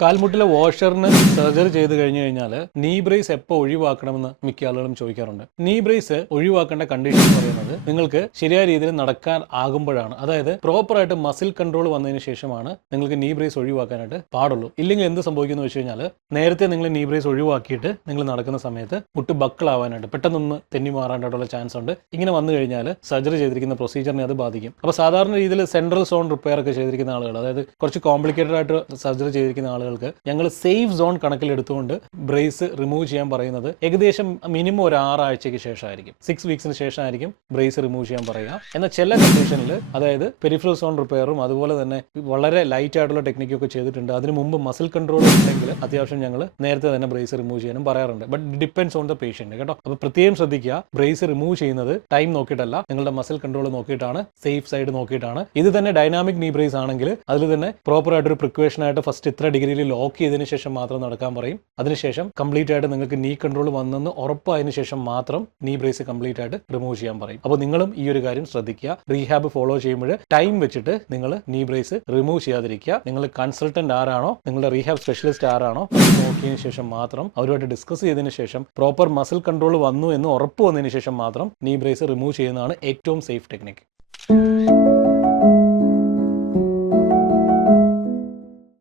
കാൽമുട്ടിലെ വാഷറിന് surgery ചെയ്ത് കഴിഞ്ഞു കഴിഞ്ഞാൽ നീ ബ്രേസ് എപ്പോൾ ഒഴിവാക്കണമെന്ന് മിക്ക ആളുകളും ചോദിക്കാറുണ്ട്. നീ ബ്രേസ് ഒഴിവാക്കേണ്ട കണ്ടീഷൻ എന്ന് പറയുന്നത് നിങ്ങൾക്ക് ശരിയായ രീതിയിൽ നടക്കാൻ ആകുമ്പോഴാണ്. അതായത് പ്രോപ്പറായിട്ട് മസിൽ കൺട്രോൾ വന്നതിന് ശേഷമാണ് നിങ്ങൾക്ക് നീ ബ്രേസ് ഒഴിവാക്കാനായിട്ട് പാടുള്ളൂ. ഇല്ലെങ്കിൽ എന്ത് സംഭവിക്കുന്നു വെച്ച് കഴിഞ്ഞാൽ നേരത്തെ നിങ്ങൾ നീ ബ്രേസ് ഒഴിവാക്കിയിട്ട് നിങ്ങൾ നടക്കുന്ന സമയത്ത് മുട്ട് ബക്കിളാവാനായിട്ട് പെട്ടെന്നൊന്ന് തെന്നി മാറാനായിട്ടുള്ള ചാൻസ് ഉണ്ട്. ഇങ്ങനെ വന്നു കഴിഞ്ഞാൽ സർജറി ചെയ്തിരിക്കുന്ന പ്രൊസീജിയറിനെ അത് ബാധിക്കും. അപ്പോൾ സാധാരണ രീതിയിൽ സെൻട്രൽ സോൺ റിപ്പയർ ഒക്കെ ചെയ്തിരിക്കുന്ന ആളുകൾ, അതായത് കുറച്ച് കോംപ്ലിക്കേറ്റഡ് ആയിട്ട് സർജറി ചെയ്തിരിക്കുന്ന ആളുകൾക്ക് ഞങ്ങൾ സേഫ് സോൺ കണക്കിലെടുത്തുകൊണ്ട് ബ്രേസ് റിമൂവ് ചെയ്യാൻ പറയുന്നത് ഏകദേശം മിനിമം ഒരു 6 ആഴ്ചയ്ക്ക് ശേഷമായിരിക്കും, 6 വീക്സിന് ശേഷമായിരിക്കും ബ്രേസ് റിമൂവ് ചെയ്യാൻ പറയുക. എന്നാൽ ചില കണ്ടീഷനിൽ, അതായത് പെരിഫറൽ സോൺ റിപ്പയറും അതുപോലെ തന്നെ വളരെ ലൈറ്റ് ആയിട്ടുള്ള ടെക്നിക്കൊക്കെ ചെയ്തിട്ടുണ്ട്, അതിന് മുമ്പ് മസിൽ കൺട്രോൾ ഉണ്ടെങ്കിൽ അത്യാവശ്യം ഞങ്ങൾ നേരത്തെ തന്നെ ബ്രേസ് റിമൂവ് ചെയ്യാനും പറയാറുണ്ട്. But depends on the patient കേട്ടോ. അപ്പോൾ പ്രത്യേകം ശ്രദ്ധിക്കുക, ബ്രേസ് റിമൂവ് ചെയ്യുന്നത് ടൈം നോക്കിയിട്ടല്ല, നിങ്ങളുടെ മസിൽ കൺട്രോൾ നോക്കിയിട്ടാണ്, സേഫ് സൈഡ് നോക്കിയിട്ടാണ്. ഇത് തന്നെ ഡൈനാമിക് നീ ബ്രേസ് ആണെങ്കിൽ അതിൽ തന്നെ പ്രോപ്പർ ആയിട്ടൊരു പ്രിക്വേഷൻ ആയിട്ട് ഫസ്റ്റ് ഇത്ര ഡിഗ്രിയിൽ ലോക്ക് ചെയ്തതിന് ശേഷം മാത്രം നടക്കാൻ പറയും. അതിനുശേഷം കംപ്ലീറ്റ് ആയിട്ട് നിങ്ങൾക്ക് നീ കൺട്രോൾ വന്നെന്ന് ഉറപ്പായതിനു ശേഷം മാത്രം നീ ബ്രേസ് കംപ്ലീറ്റ് ആയിട്ട് റിമൂവ് ചെയ്യാൻ പറയും. അപ്പോൾ നിങ്ങളും ഈ ഒരു കാര്യം ശ്രദ്ധിക്കുക. റീഹാബ് ഫോളോ ചെയ്യുമ്പോൾ ടൈം വെച്ചിട്ട് നിങ്ങൾ നീ ബ്രേസ് റിമൂവ് ചെയ്യാതിരിക്കുക. നിങ്ങൾ കൺസൾട്ടന്റ് ആരാണോ, നിങ്ങളുടെ റീഹാബ് സ്പെഷ്യലിസ്റ്റ് ആരാണോ, നോക്കിയതിനു ശേഷം മാത്രം അവരുമായിട്ട് ഡിസ്കസ് ചെയ്തതിനു ശേഷം പ്രോപ്പർ മസിൽ കൺട്രോൾ വന്നു എന്ന് ഉറപ്പ് വന്നതിന് ശേഷം മാത്രം നീ ബ്രേസ് റിമൂവ് ചെയ്യുന്നതാണ് ഏറ്റവും സേഫ് ടെക്നിക്.